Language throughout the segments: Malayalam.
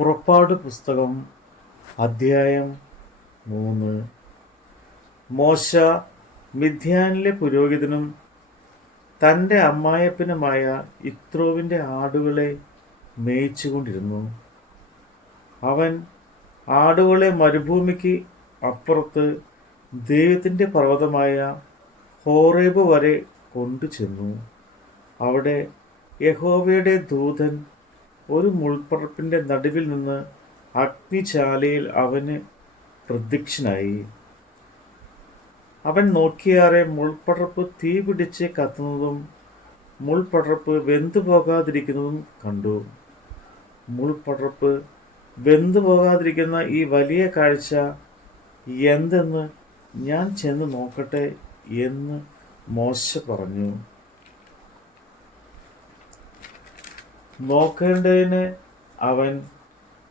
പുറപ്പാട് പുസ്തകം അധ്യായം 3. മോശ മിദ്യാനിലെ പുരോഹിതനും തൻ്റെ അമ്മായപ്പനുമായ യിത്രോവിൻ്റെ ആടുകളെ മേയിച്ചുകൊണ്ടിരുന്നു. അവൻ ആടുകളെ മരുഭൂമിക്ക് അപ്പുറത്ത് ദൈവത്തിൻ്റെ പർവ്വതമായ ഹോറേബ് വരെ കൊണ്ടുചെന്നു. അവിടെ യഹോവയുടെ ദൂതൻ ഒരു മുൾപ്പടർപ്പിൻ്റെ നടുവിൽ നിന്ന് അഗ്നിജ്വാലയിൽ അവന് പ്രത്യക്ഷനായി. അവൻ നോക്കിയാറെ മുൾപ്പടർപ്പ് തീ പിടിച്ച് കത്തുന്നതും മുൾപ്പടർപ്പ് വെന്തുപോകാതിരിക്കുന്നതും കണ്ടു. മുൾപ്പടർപ്പ് വെന്തുപോകാതിരിക്കുന്ന ഈ വലിയ കാഴ്ച എന്തെന്ന് ഞാൻ ചെന്ന് നോക്കട്ടെ എന്ന് മോശ പറഞ്ഞു. നോക്കേണ്ടതിന് അവൻ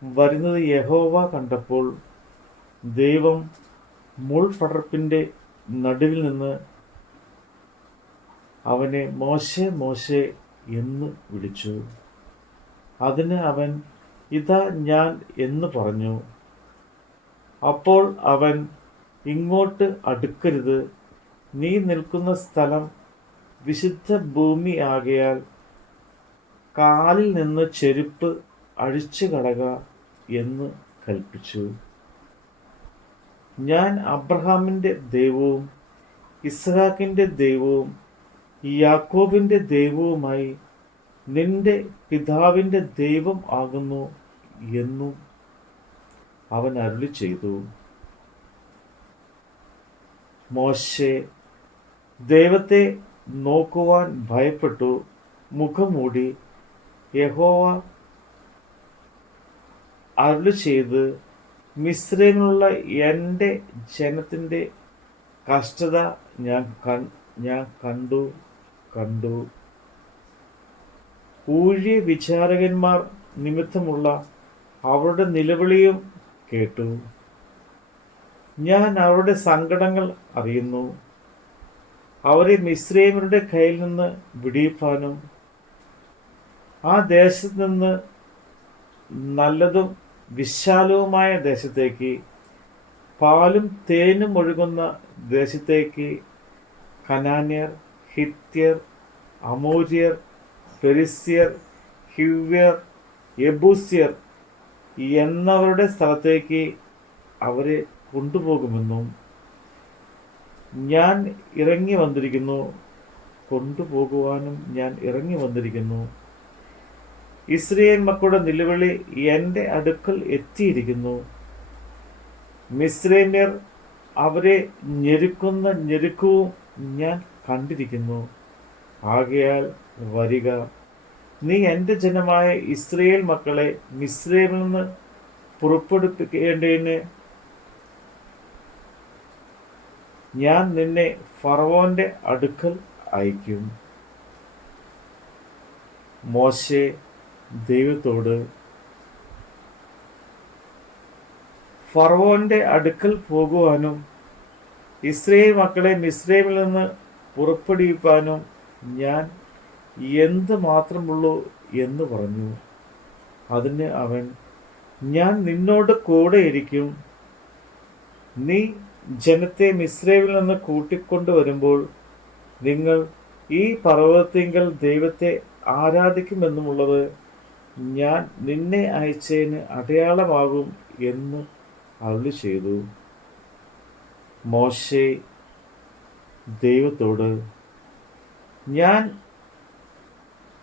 വരുന്നത് യഹോവ കണ്ടപ്പോൾ ദൈവം മുൾപടർപ്പിൻ്റെ നടുവിൽ നിന്ന് അവനെ മോശെ മോശെ എന്ന് വിളിച്ചു. അതിന് അവൻ ഇതാ ഞാൻ എന്ന് പറഞ്ഞു. അപ്പോൾ അവൻ ഇങ്ങോട്ട് അടുക്കരുത്, നീ നിൽക്കുന്ന സ്ഥലം വിശുദ്ധ ഭൂമി ആകയാൽ കാലിൽ നിന്ന് ചെരുപ്പ് അഴിച്ചു കളക എന്ന് കൽപ്പിച്ചു. ഞാൻ അബ്രഹാമിൻ്റെ ദൈവവും ഇസ്ഹാക്കിൻ്റെ ദൈവവും യാക്കോബിൻ്റെ ദൈവവുമായി നിന്റെ പിതാവിൻ്റെ ദൈവം ആകുന്നു എന്നും അവൻ അരുളി ചെയ്തു. മോശെ ദൈവത്തെ നോക്കുവാൻ ഭയപ്പെട്ടു മുഖം മൂടി. യഹോവ അരുളി ചെയ്ത്, മിസ്രൈമിലുള്ള എൻ്റെ ജനത്തിൻ്റെ കഷ്ടത ഞാൻ കണ്ടു. ഊഴിയ വിചാരകന്മാർ നിമിത്തമുള്ള അവരുടെ നിലവിളിയും കേട്ടു. ഞാൻ അവരുടെ സങ്കടങ്ങൾ അറിയുന്നു. അവരെ മിസ്രൈമ്യരുടെ കയ്യിൽ നിന്ന് വിടിയിപ്പാനും ആ ദേശത്ത് നിന്ന് നല്ലതും വിശാലവുമായ ദേശത്തേക്ക്, പാലും തേനും ഒഴുകുന്ന ദേശത്തേക്ക് കനാന്യർ, ഹിത്യർ, അമോര്യർ, പെരിസ്യർ, ഹിവ്യർ, യെബൂസ്യർ എന്നവരുടെ സ്ഥലത്തേക്ക് അവരെ കൊണ്ടുപോകുമെന്നും ഞാൻ ഇറങ്ങി വന്നിരിക്കുന്നു, കൊണ്ടുപോകുവാനും ഞാൻ ഇറങ്ങി വന്നിരിക്കുന്നു. ഇസ്രായേൽ മക്കളുടെ നിലവിളി എൻ്റെ അടുക്കൽ എത്തിയിരിക്കുന്നു. മിസ്രൈമ്യർ അവരെ ഞെരുക്കുന്ന ഞെരുക്കവും ഞാൻ കണ്ടിരിക്കുന്നു. ആകയാൽ വരിക, നീ എൻ്റെ ജനമായ ഇസ്രായേൽ മക്കളെ മിസ്രൈമിൽ നിന്ന് പുറപ്പെടുപ്പിക്കേണ്ടതിന് ഞാൻ നിന്നെ ഫറവോന്റെ അടുക്കൽ അയക്കും. മോശെ ദൈവത്തോട്, ഫറവോന്റെ അടുക്കൽ പോകുവാനും ഇസ്രായേൽ മക്കളെ മിസ്രൈമിൽ നിന്ന് പുറപ്പെടുവിപ്പാനും ഞാൻ എന്ത് മാത്രമുള്ളൂ എന്ന് പറഞ്ഞു. അതിന് അവൻ, ഞാൻ നിന്നോട് കൂടെ ഇരിക്കും. നീ ജനത്തെ മിസ്രൈമിൽ നിന്ന് കൂട്ടിക്കൊണ്ടുവരുമ്പോൾ നിങ്ങൾ ഈ പർവ്വതത്തിങ്കൽ ദൈവത്തെ ആരാധിക്കുമെന്നുമുള്ളത് ഞാൻ നിന്നെ അയച്ചതിന് അടയാളമാകും എന്ന് അരുളി ചെയ്തു. മോശെ ദൈവത്തോട്, ഞാൻ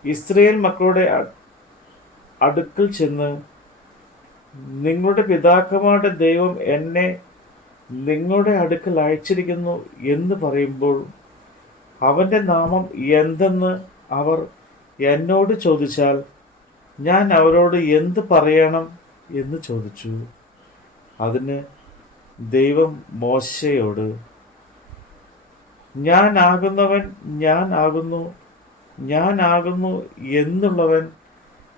ഇസ്രായേൽ മക്കളുടെ അടുക്കൽ ചെന്ന് നിങ്ങളുടെ പിതാക്കന്മാരുടെ ദൈവം എന്നെ നിങ്ങളുടെ അടുക്കൽ അയച്ചിരിക്കുന്നു എന്ന് പറയുമ്പോൾ അവൻ്റെ നാമം എന്തെന്ന് അവർ എന്നോട് ചോദിച്ചാൽ ഞാൻ അവരോട് എന്ത് പറയണം എന്ന് ചോദിച്ചു. അതിന് ദൈവം മോശയോട്, ഞാനാകുന്നവൻ ഞാനാകുന്നു എന്നുള്ളവൻ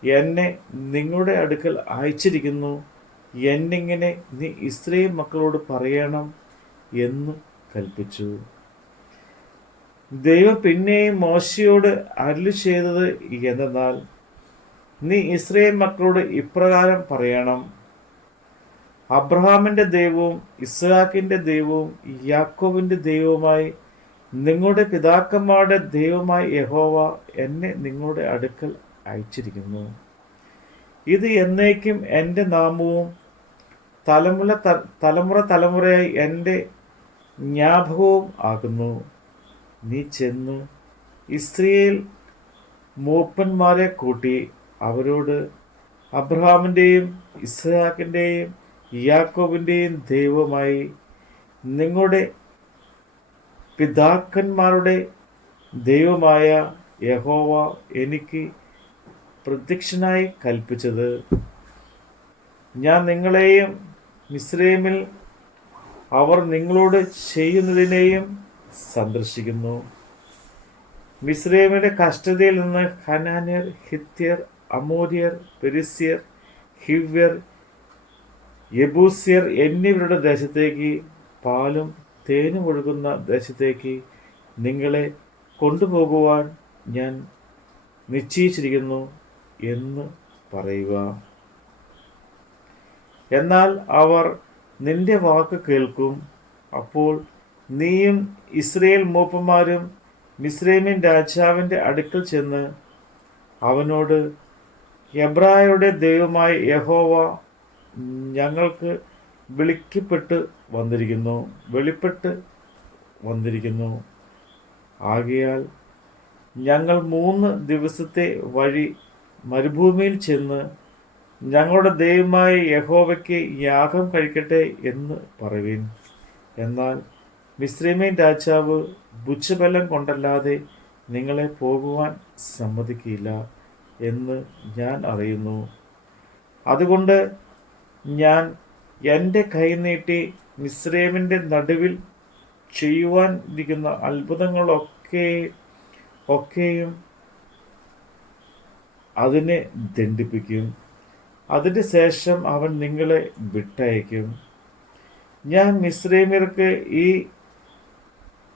എന്നെ നിങ്ങളുടെ അടുക്കൽ അയച്ചിരിക്കുന്നു എന്നിങ്ങനെ നീ ഇസ്രായേൽ മക്കളോട് പറയണം എന്ന് കൽപ്പിച്ചു. ദൈവം പിന്നെയും മോശയോട് അരുളി ചെയ്തത് എന്തെന്നാൽ, നീ ഇസ്രായേൽ മക്കളോട് ഇപ്രകാരം പറയണം: അബ്രഹാമിന്റെ ദൈവവും ഇസ്ഹാക്കിന്റെ ദൈവവും യാക്കോബിന്റെ ദൈവവുമായി നിങ്ങളുടെ പിതാക്കന്മാരുടെ ദൈവമായ യഹോവ എന്നെ നിങ്ങളുടെ അടുക്കൽ അയച്ചിരിക്കുന്നു. ഇത് എന്നേക്കും എൻ്റെ നാമവും തലമുറയായി എൻ്റെ ജ്ഞാപകവും ആകുന്നു. നീ ചെന്ന് ഇസ്രായേൽ മൂപ്പന്മാരെ കൂട്ടി അവരോട്, അബ്രഹാമിൻ്റെയും ഇസ്ഹാക്കിൻ്റെയും യാക്കോബിൻ്റെയും ദൈവമായി നിങ്ങളുടെ പിതാക്കന്മാരുടെ ദൈവമായ യഹോവ എനിക്ക് പ്രത്യക്ഷനായി കൽപ്പിച്ചത്, ഞാൻ നിങ്ങളെയും മിസ്രൈമിൽ അവർ നിങ്ങളോട് ചെയ്യുന്നതിനെയും സന്ദർശിക്കുന്നു. മിസ്രൈമിന്റെ കഷ്ടതയിൽ നിന്ന് ഹനാന്യർ, ഹിത്യർ, അമോര്യർ, പെരിസ്യർ, ഹിവ്യർ, യെബൂസ്യർ എന്നിവരുടെ ദേശത്തേക്ക്, പാലും തേനും ഒഴുകുന്ന ദേശത്തേക്ക് നിങ്ങളെ കൊണ്ടുപോകുവാൻ ഞാൻ നിശ്ചയിച്ചിരിക്കുന്നു എന്ന് പറയുക. എന്നാൽ അവർ നിന്റെ വാക്ക് കേൾക്കും. അപ്പോൾ നീയും ഇസ്രായേൽ മൂപ്പന്മാരും മിസ്രൈമിൻ രാജാവിൻ്റെ അടുക്കൽ ചെന്ന് അവനോട്, എബ്രായരുടെ ദൈവമായ യഹോവ ഞങ്ങൾക്ക് വെളിപ്പെട്ട് വന്നിരിക്കുന്നു. ആകയാൽ ഞങ്ങൾ 3 ദിവസത്തെ വഴി മരുഭൂമിയിൽ ചെന്ന് ഞങ്ങളുടെ ദൈവമായ യഹോവയ്ക്ക് യാഗം കഴിക്കട്ടെ എന്ന് പറയുവിൻ. എന്നാൽ മിസ്രൈമിൻ രാജാവ് ഭുജബലം കൊണ്ടല്ലാതെ നിങ്ങളെ പോകുവാൻ സമ്മതിക്കില്ല എന്ന് ഞാൻ അറിയുന്നു. അതുകൊണ്ട് ഞാൻ എൻ്റെ കൈ നീട്ടി മിസ്രൈമിൻ്റെ നടുവിൽ ചെയ്യുവാനിരിക്കുന്ന അത്ഭുതങ്ങളൊക്കെയും അതിനെ ദണ്ഡിപ്പിക്കും. അതിന് ശേഷം അവൻ നിങ്ങളെ വിട്ടയക്കും. ഞാൻ മിസ്രൈമ്യർക്ക് ഈ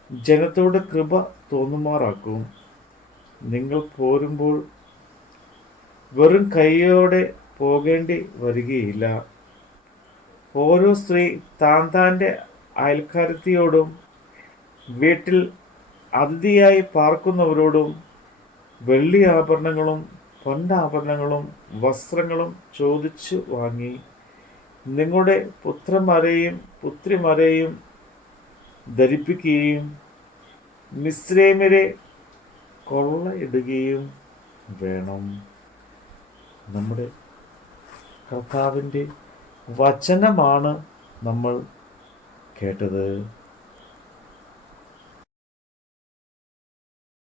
ജനത്തോട് കൃപ തോന്നുമാറാക്കും. നിങ്ങൾ പോരുമ്പോൾ വെറും കൈയോടെ പോകേണ്ടി വരികയില്ല. ഓരോ സ്ത്രീ താൻ്റെ അയൽക്കാരത്തിയോടും വീട്ടിൽ അതിഥിയായി പാർക്കുന്നവരോടും വെള്ളി ആഭരണങ്ങളും പൊന്നാഭരണങ്ങളും വസ്ത്രങ്ങളും ചോദിച്ചു വാങ്ങി നിങ്ങളുടെ പുത്രന്മാരെയും പുത്രിമാരെയും ധരിപ്പിക്കുകയും മിസ്രൈമ്യരെ കൊള്ളയിടുകയും വേണം. നമ്മുടെ കർത്താവിൻ്റെ വചനമാണ് നമ്മൾ കേട്ടത്.